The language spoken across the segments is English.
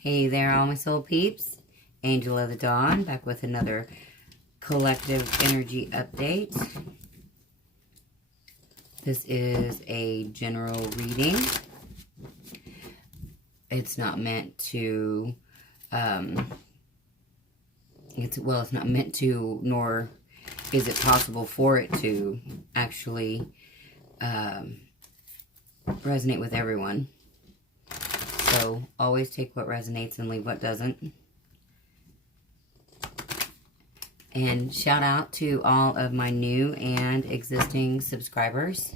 Hey there, all my soul peeps. Angel of the Dawn, back with another collective energy update. This is a general reading. It's not meant to, it's not meant to, nor is it possible for it to actually resonate with everyone. So always take what resonates and leave what doesn't. And shout out to all of my new and existing subscribers.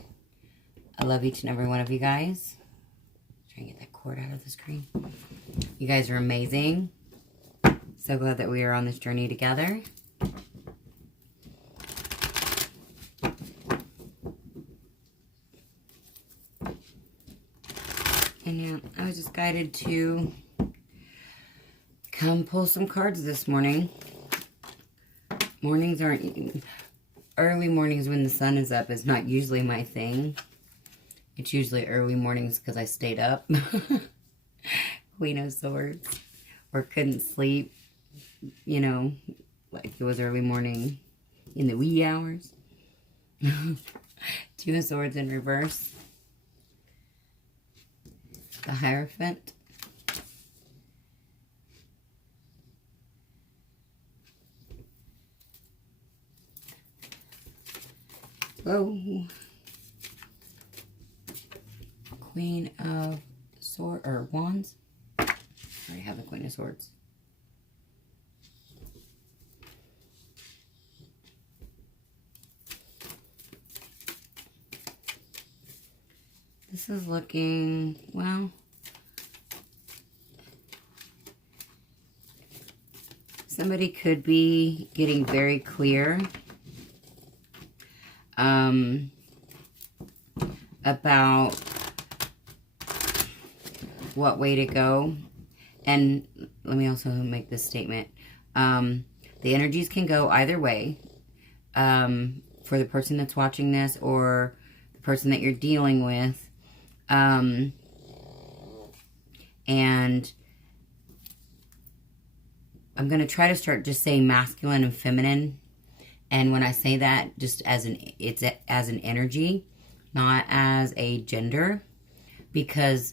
I love each and every one of you guys. Try and get that cord out of the screen. You guys are amazing. So glad that we are on this journey together. And yeah, I was just guided to come pull some cards this morning. Mornings aren't... Early mornings when the sun is up is not usually my thing. It's usually early mornings because I stayed up. Queen of Swords. Or couldn't sleep. You know, like it was early morning in the wee hours. Two of Swords in reverse. The Hierophant. Whoa. Queen of Swords, or Wands. I already have the Queen of Swords. This is looking, well, somebody could be getting very clear about what way to go. And let me also make this statement. The energies can go either way for the person that's watching this or the person that you're dealing with. And I'm going to try to start just saying masculine and feminine. And when I say that, just as it's as an energy, not as a gender, because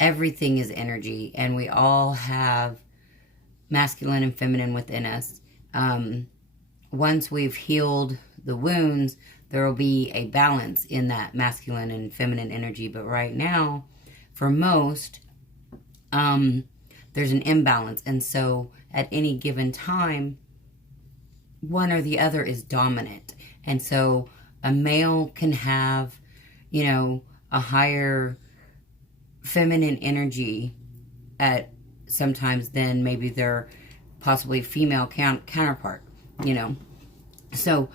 everything is energy and we all have masculine and feminine within us. Once we've healed the wounds, there will be a balance in that masculine and feminine energy. But right now, for most, there's an imbalance. And so at any given time, one or the other is dominant. And so a male can have, you know, a higher feminine energy at sometimes than maybe their possibly female counterpart, you know. So,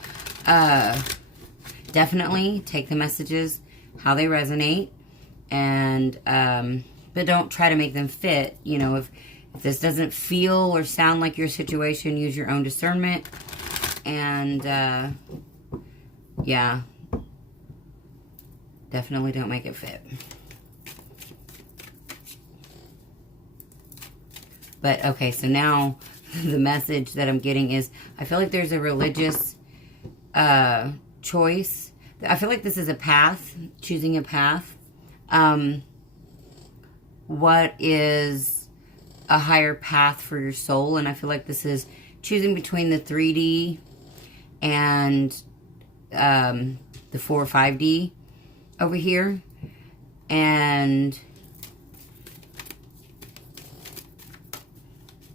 definitely take the messages how they resonate, and but don't try to make them fit. You know, if this doesn't feel or sound like your situation, use your own discernment. And yeah, definitely don't make it fit. But okay, so now the message that I'm getting is, I feel like there's a religious choice. I feel like this is a path, choosing a path. What is a higher path for your soul? And I feel like this is choosing between the 3D and the 4 or 5D over here. And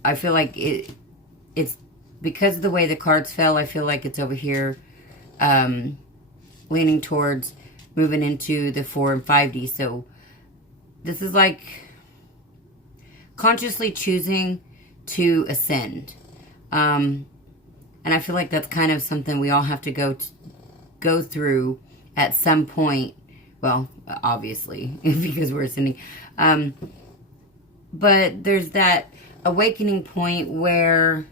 I feel like it's because of the way the cards fell, I feel like it's over here leaning towards moving into the 4 and 5D. So this is like consciously choosing to ascend. And I feel like that's kind of something we all have to go through at some point. Well, obviously, because we're ascending. But there's that awakening point where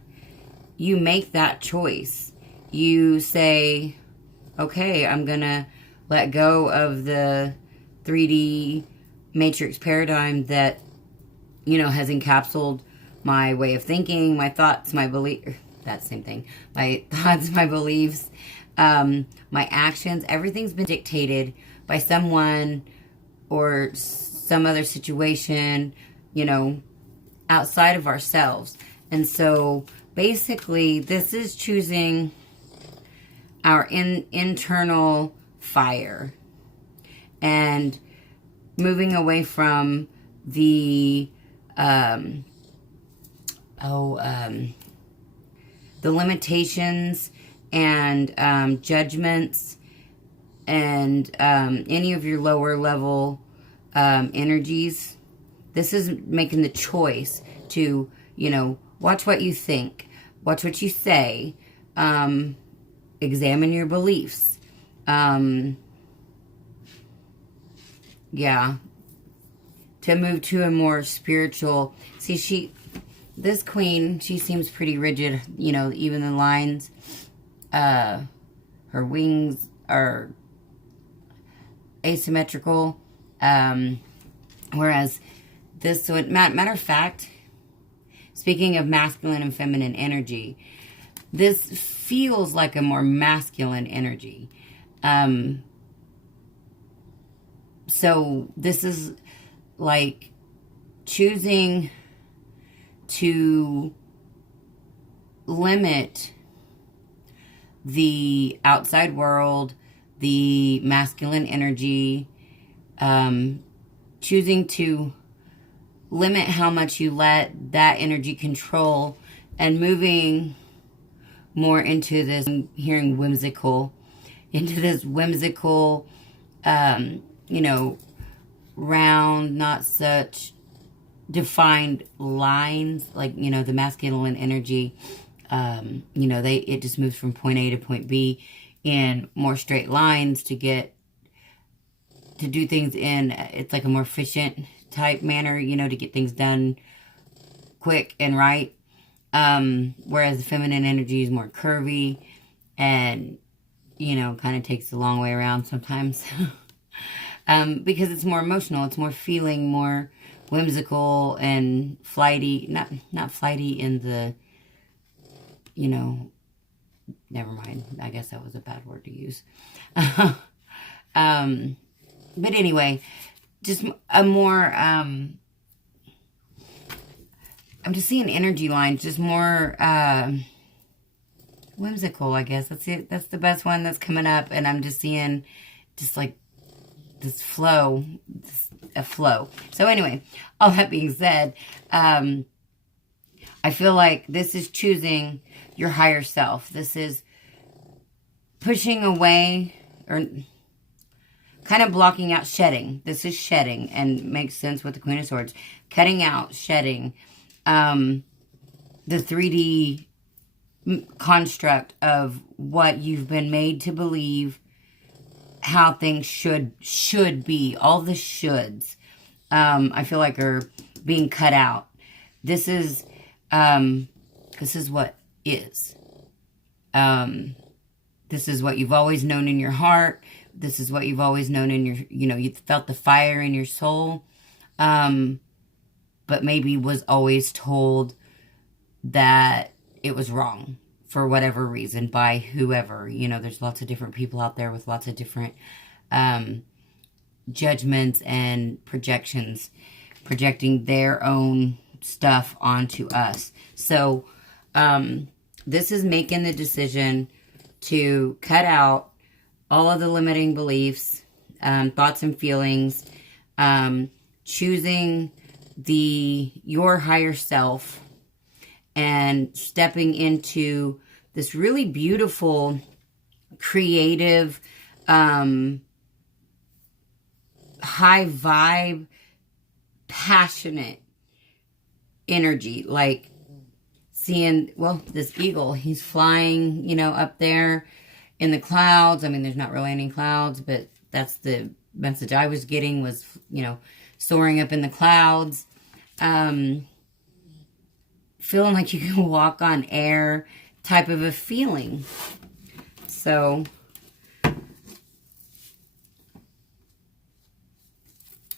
you make that choice. You say, okay, I'm going to let go of the 3D matrix paradigm that has encapsulated my way of thinking, my thoughts, my belief, that same thing, my thoughts, my beliefs, my actions. Everything's been dictated by someone or some other situation, outside of ourselves. And so basically this is choosing our internal fire and moving away from the limitations and judgments and any of your lower level energies. This is making the choice to, watch what you think, watch what you say, examine your beliefs. To move to a more spiritual. See, this queen, she seems pretty rigid, even the lines, her wings are asymmetrical, whereas this, so matter of fact, speaking of masculine and feminine energy, this feels like a more masculine energy. So this is like choosing to limit the outside world, the masculine energy, choosing to limit how much you let that energy control, and moving more into this, I'm hearing whimsical, into this whimsical, round, not such defined lines, like, the masculine energy, it just moves from point A to point B in more straight lines to do things in, it's like a more efficient type manner, to get things done quick and right. Whereas the feminine energy is more curvy and, kind of takes the long way around sometimes. Because it's more emotional, it's more feeling, more whimsical and flighty, not flighty in the, never mind. I guess that was a bad word to use. But anyway, just a more, I'm just seeing energy lines, just more, whimsical, I guess. That's it. That's the best one that's coming up. And I'm just seeing just like this flow, a flow. So anyway, all that being said, I feel like this is choosing your higher self. This is pushing away, or kind of blocking out, shedding. This is shedding, and makes sense with the Queen of Swords. Cutting out, shedding, the 3D construct of what you've been made to believe, how things should be. All the shoulds, I feel like, are being cut out. This is what is. This is what you've always known in your heart. This is what you've always known in your, you felt the fire in your soul. But maybe was always told that it was wrong for whatever reason by whoever. There's lots of different people out there with lots of different judgments and projections, projecting their own stuff onto us. So this is making the decision to cut out all of the limiting beliefs, thoughts and feelings, choosing your higher self, and stepping into this really beautiful, creative, high vibe, passionate energy. Like seeing, this eagle, he's flying, up there in the clouds. I mean, there's not really any clouds, but that's the message I was getting, was, soaring up in the clouds. Feeling like you can walk on air type of a feeling. So,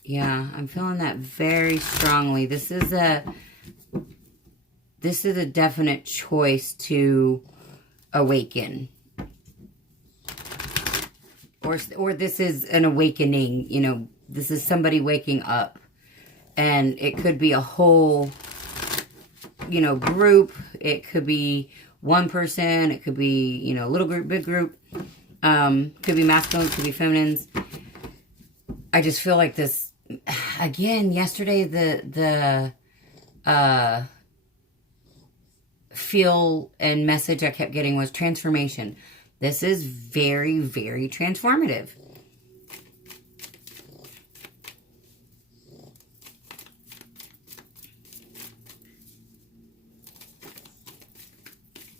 Yeah, I'm feeling that very strongly. This is a definite choice to awaken. Or this is an awakening, you know, this is somebody waking up. And it could be a whole, you know, group. It could be one person. It could be, you know, a little group, big group. Could be masculine, could be feminines. I just feel like this, again, yesterday, the feel and message I kept getting was transformation. This is very, very transformative.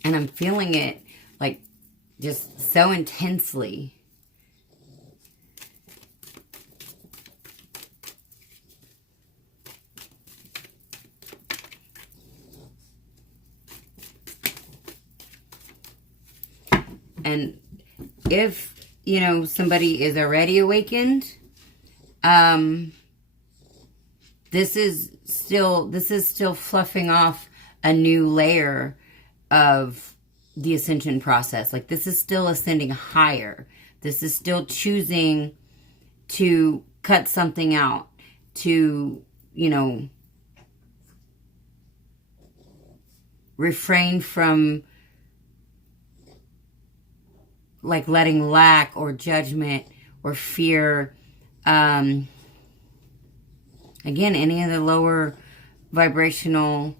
And I'm feeling it, like, just so intensely. And if, you know, somebody is already awakened, this is still fluffing off a new layer of the ascension process. Like, this is still ascending higher. This is still choosing to cut something out, to, you know, refrain from, like, letting lack or judgment or fear, again, any of the lower vibrational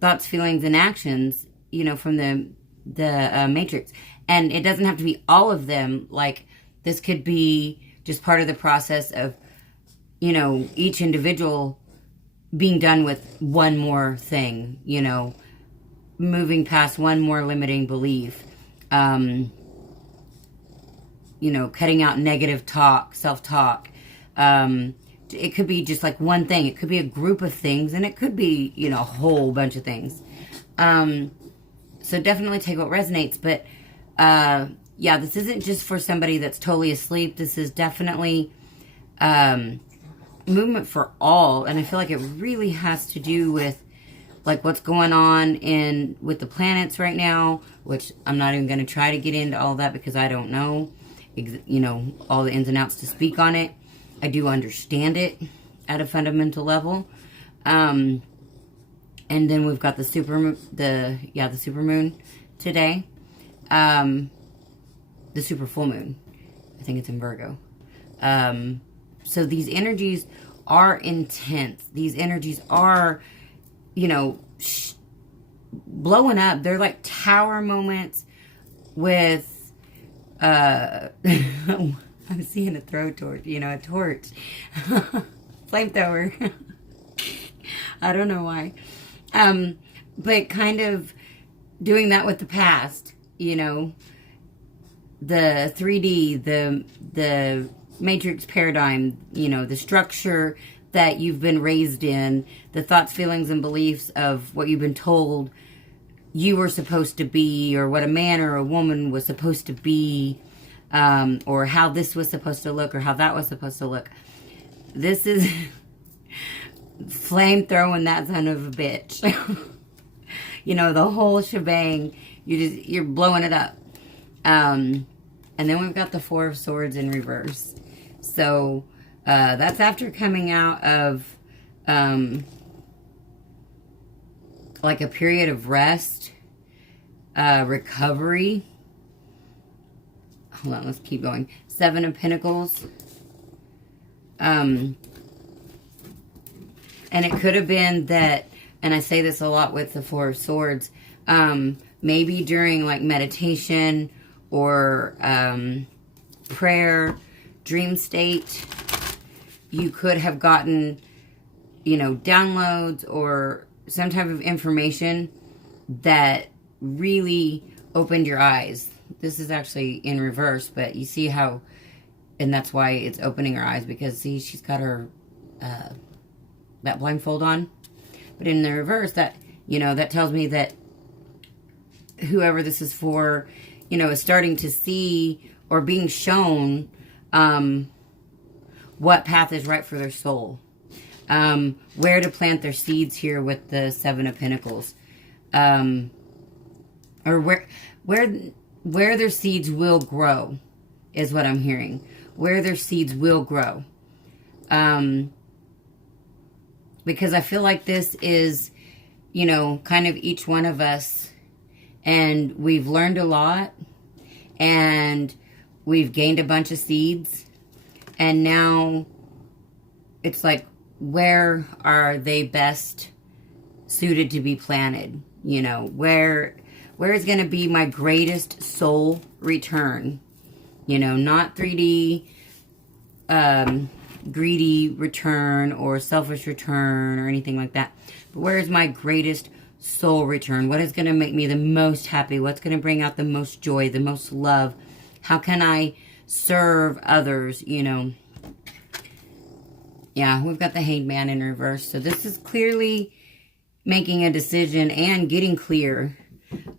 thoughts, feelings, and actions, you know, from the matrix. And it doesn't have to be all of them. Like, this could be just part of the process of, you know, each individual being done with one more thing, you know, moving past one more limiting belief, you know, cutting out negative talk, self-talk. It could be just like one thing. It could be a group of things, and it could be, you know, a whole bunch of things. So definitely take what resonates. But, yeah, this isn't just for somebody that's totally asleep. This is definitely movement for all. And I feel like it really has to do with, like, what's going on with the planets right now, which I'm not even going to try to get into all that because I don't know, you know, all the ins and outs to speak on it. I do understand it at a fundamental level. And then we've got the supermoon today. The super full moon. I think it's in Virgo. So these energies are intense. These energies are, you know, blowing up. They're like tower moments with, I'm seeing a throw torch, you know, a torch. Flamethrower. I don't know why. But kind of doing that with the past, you know, the 3D, the matrix paradigm, you know, the structure that you've been raised in, the thoughts, feelings, and beliefs of what you've been told you were supposed to be, or what a man or a woman was supposed to be, or how this was supposed to look, or how that was supposed to look. This is flame-throwing that son of a bitch. You know, the whole shebang. You're blowing it up. And then we've got the Four of Swords in reverse. So that's after coming out of like a period of rest, recovery. Hold on, let's keep going. Seven of Pentacles. And it could have been that, and I say this a lot with the Four of Swords, maybe during like meditation or prayer, dream state, you could have gotten, you know, downloads or some type of information that really opened your eyes. This is actually in reverse, but you see how, and that's why it's opening her eyes, because see, she's got her, that blindfold on. But in the reverse, that, you know, that tells me that whoever this is for, you know, is starting to see or being shown, what path is right for their soul. Where to plant their seeds here with the Seven of Pentacles. Or where their seeds will grow is what I'm hearing. Where their seeds will grow. Because I feel like this is, you know, kind of each one of us, and we've learned a lot, and we've gained a bunch of seeds, and now it's like, where are they best suited to be planted? You know, where is going to be my greatest soul return? You know, not 3D greedy return or selfish return or anything like that. But where is my greatest soul return? What is going to make me the most happy? What's going to bring out the most joy, the most love? How can I serve others, you know? Yeah, we've got the Hanged Man in reverse. So this is clearly making a decision and getting clear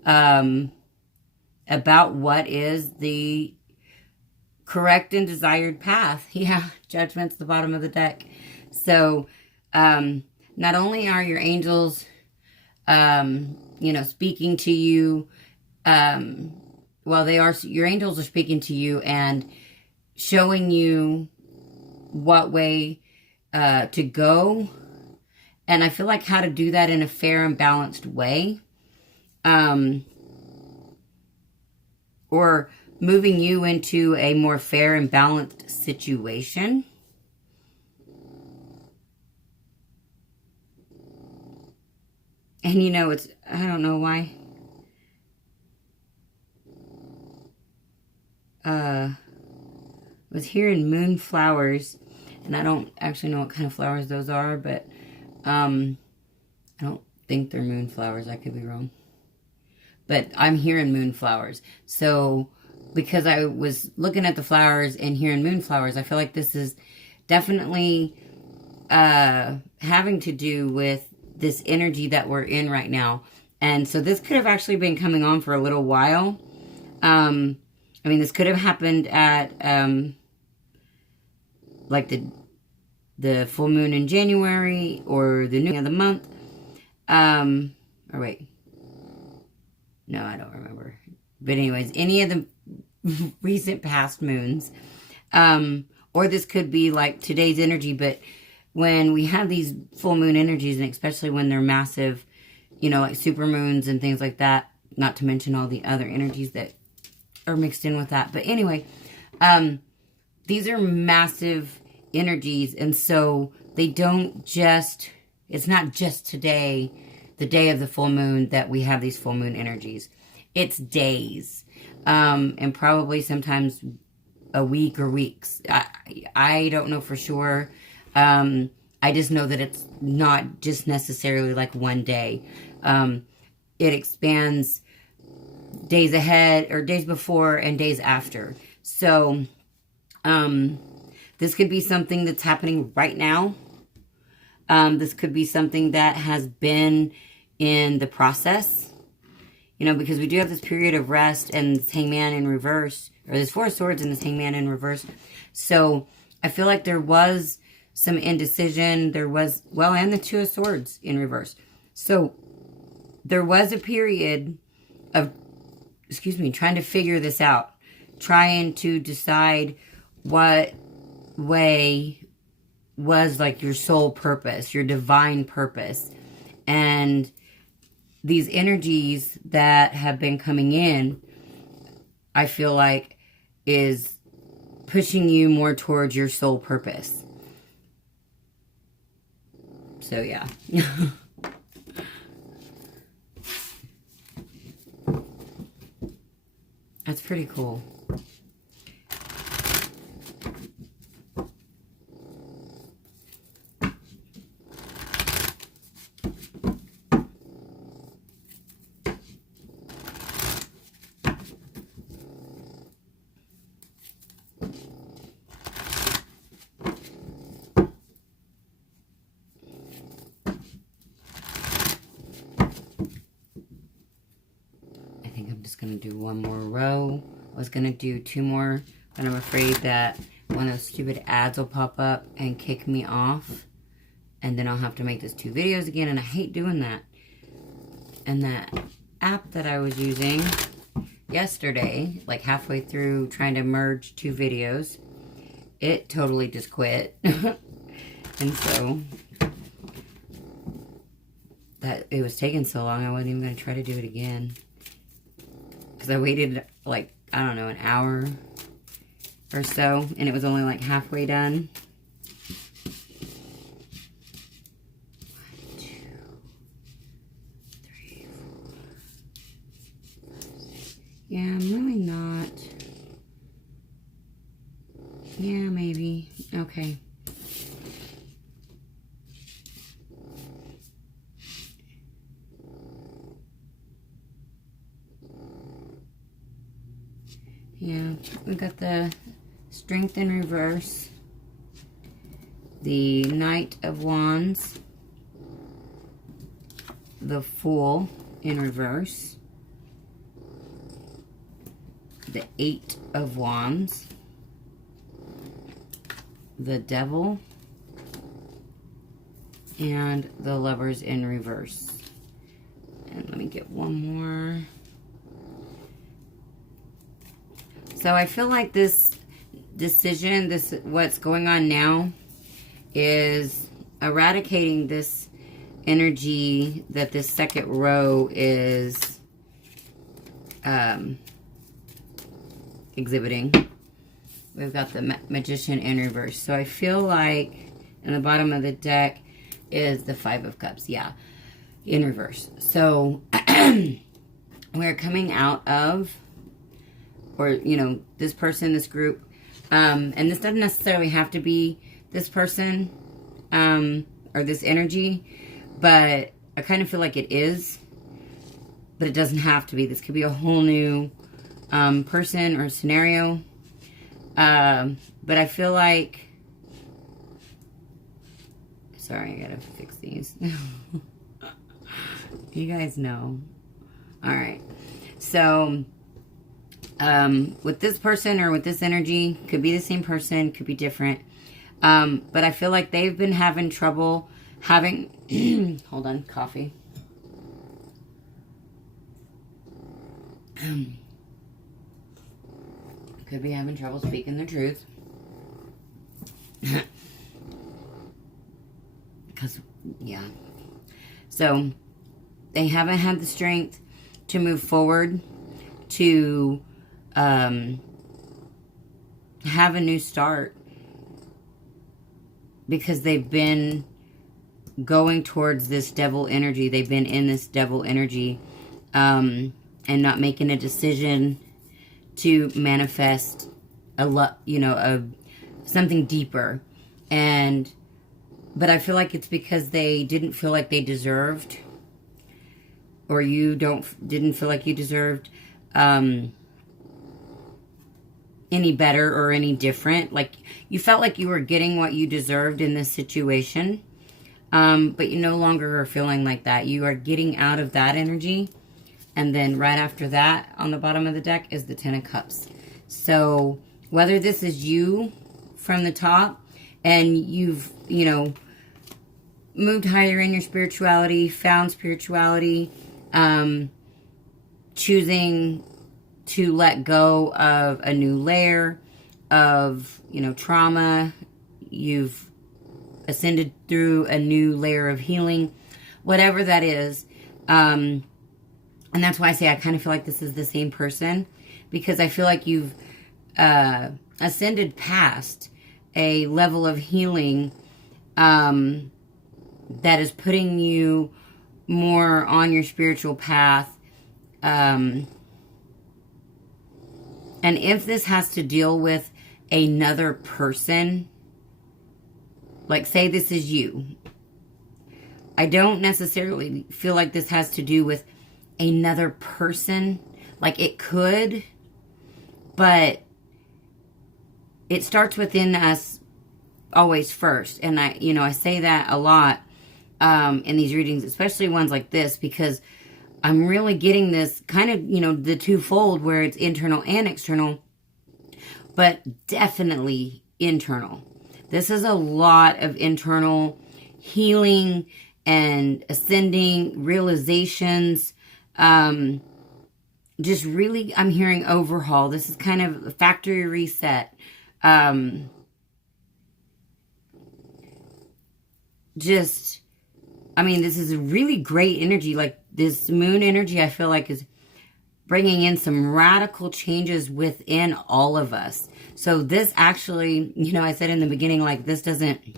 about what is the correct and desired path. Yeah, Judgment's the bottom of the deck. So, not only are your angels, you know, speaking to you, well, your angels are speaking to you and showing you what way to go. And I feel like how to do that in a fair and balanced way. Or moving you into a more fair and balanced situation. And you know, I don't know why. I was hearing moonflowers, and I don't actually know what kind of flowers those are, but I don't think they're moonflowers. I could be wrong. But I'm hearing moonflowers. So, because I was looking at the flowers and hearing moonflowers, I feel like this is definitely having to do with this energy that we're in right now. And so this could have actually been coming on for a little while. I mean, this could have happened at like the full moon in January or the new of the month. Or wait. No, I don't remember. But anyways, any of the recent past moons. Or this could be like today's energy, but when we have these full moon energies, and especially when they're massive, you know, like super moons and things like that, not to mention all the other energies that are mixed in with that. But anyway, these are massive energies, and so they don't just, it's not just today, the day of the full moon, that we have these full moon energies. It's days, and probably sometimes a week or weeks. I don't know for sure. I just know that it's not just necessarily like one day. It expands days ahead or days before and days after. So, this could be something that's happening right now. This could be something that has been in the process. You know, because we do have this period of rest and this Hangman in reverse, or this Four of Swords and this Hangman in reverse. So I feel like there was some indecision. There was, well, and the Two of Swords in reverse. So there was a period of, trying to figure this out. Trying to decide what way was like your soul purpose, your divine purpose. And these energies that have been coming in, I feel like, is pushing you more towards your soul purpose. So, yeah. That's pretty cool. Going to do one more row. I was going to do two more, but I'm afraid that one of those stupid ads will pop up and kick me off. And then I'll have to make those 2 videos again. And I hate doing that. And that app that I was using yesterday, like halfway through trying to merge 2 videos, it totally just quit. And so that it was taking so long, I wasn't even going to try to do it again. Because I waited like, I don't know, an hour or so, and it was only like halfway done. 1, 2, 3, 4, 5, 6. Yeah, I'm really not. Yeah, maybe. Okay. Yeah, we got the Strength in reverse, the Knight of Wands, the Fool in reverse, the 8 of Wands, the Devil, and the Lovers in reverse. And let me get one more. So I feel like this decision, what's going on now, is eradicating this energy that this second row is exhibiting. We've got the Magician in reverse. So I feel like in the bottom of the deck is the 5 of Cups. Yeah, in reverse. So we're coming out of, or, you know, this person, this group, and this doesn't necessarily have to be this person, or this energy, but I kind of feel like it is, but it doesn't have to be. This could be a whole new, person or scenario, but I feel like, sorry, I gotta fix these. You guys know. Alright, so, with this person or with this energy, could be the same person, could be different. But I feel like they've been having trouble having, hold on, coffee. Could be having trouble speaking the truth. Because, yeah. So, they haven't had the strength to move forward, to have a new start, because they've been going towards this devil energy. They've been in this devil energy, and not making a decision to manifest something deeper. But I feel like it's because they didn't feel like they deserved, or you didn't feel like you deserved any better or any different. Like, you felt like you were getting what you deserved in this situation, but you no longer are feeling like that. You are getting out of that energy, and then right after that, on the bottom of the deck, is the 10 of Cups. So, whether this is you from the top, and you've, moved higher in your spirituality, found spirituality, choosing to let go of a new layer of, trauma. You've ascended through a new layer of healing, whatever that is. And that's why I say I kind of feel like this is the same person, because I feel like you've ascended past a level of healing that is putting you more on your spiritual path. And if this has to deal with another person, like say this is you, I don't necessarily feel like this has to do with another person. Like, it could, but it starts within us always first. And I say that a lot in these readings, especially ones like this, because I'm really getting this kind of, the twofold where it's internal and external, but definitely internal. This is a lot of internal healing and ascending realizations. Just really, I'm hearing overhaul. This is kind of a factory reset. This is a really great energy. Like this moon energy, I feel like is bringing in some radical changes within all of us. So this actually, I said in the beginning, like this doesn't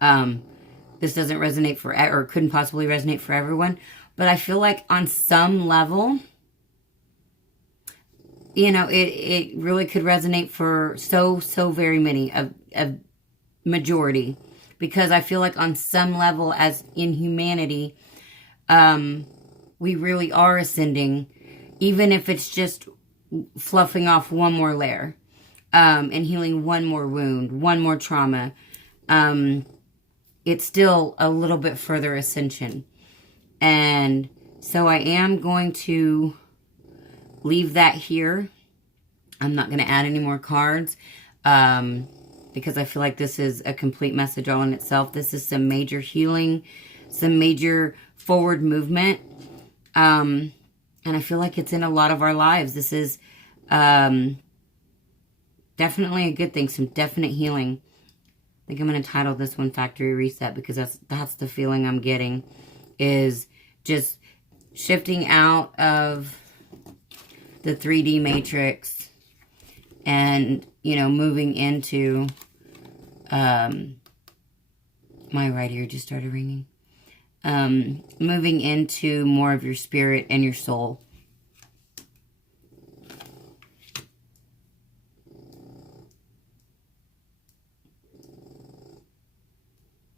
resonate for, or couldn't possibly resonate for everyone. But I feel like on some level, it really could resonate for so very many, a majority. Because I feel like on some level, as in humanity, we really are ascending, even if it's just fluffing off one more layer, and healing one more wound, one more trauma. It's still a little bit further ascension. And so I am going to leave that here. I'm not going to add any more cards. Because I feel like this is a complete message all in itself. This is some major healing, some major forward movement. And I feel like it's in a lot of our lives. This is definitely a good thing, some definite healing. I think I'm going to title this one Factory Reset because that's the feeling I'm getting, is just shifting out of the 3D matrix and, moving into... my right ear just started ringing. Moving into more of your spirit and your soul.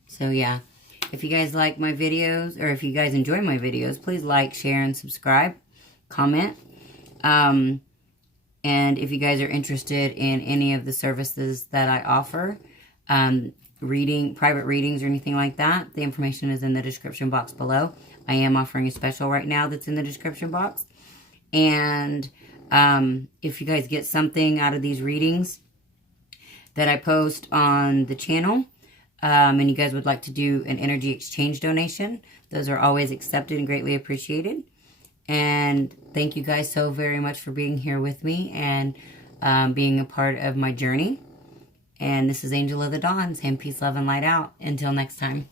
So yeah, if you guys like my videos, or if you guys enjoy my videos, please like, share, and subscribe. Comment. And if you guys are interested in any of the services that I offer, private readings or anything like that, the information is in the description box below. I am offering a special right now that's in the description box. And if you guys get something out of these readings that I post on the channel, and you guys would like to do an energy exchange donation, those are always accepted and greatly appreciated. And thank you guys so very much for being here with me and being a part of my journey. And this is Angel of the Dawn saying peace, love, and light out. Until next time.